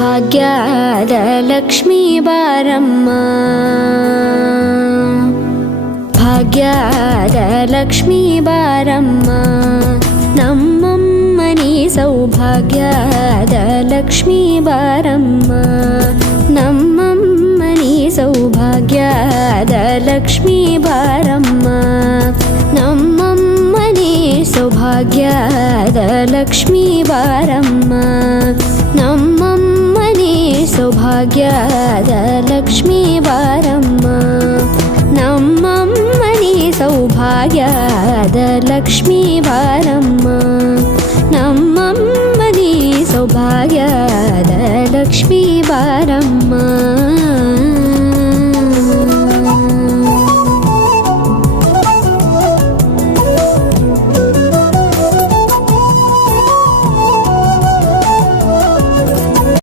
ಸೌಭಾಗ್ಯದ ಲಕ್ಷ್ಮೀ ಬಾರಮ್ಮ ಭಾಗ್ಯದ ಲಕ್ಷ್ಮೀ ಬಾರಮ್ಮ ನಮ್ಮಮ್ಮನಿ ಸೌಭಾಗ್ಯದ ಲಕ್ಷ್ಮೀ ಬಾರಮ್ಮ ನಮ್ಮಮ್ಮನಿ ಸೌಭಾಗ್ಯದ ಲಕ್ಷ್ಮೀ ಬಾರಮ್ಮ ನಮ್ಮಮ್ಮನಿ ಸೌಭಾಗ್ಯದ ಲಕ್ಷ್ಮೀ ಬಾರಮ್ಮ ನಮ್ಮಮ್ಮನಿ ಸೌಭಾಗ್ಯದ ಲಕ್ಷ್ಮೀ ಬಾರಮ್ಮ ನಮ್ಮಮ್ಮನಿ ಸೌಭಾಗ್ಯದ ಲಕ್ಷ್ಮೀ ಬಾರಮ್ಮ ನಮ್ಮಮ್ಮನಿ ಸೌಭಾಗ್ಯದ ಲಕ್ಷ್ಮೀ ಬಾರಮ್ಮ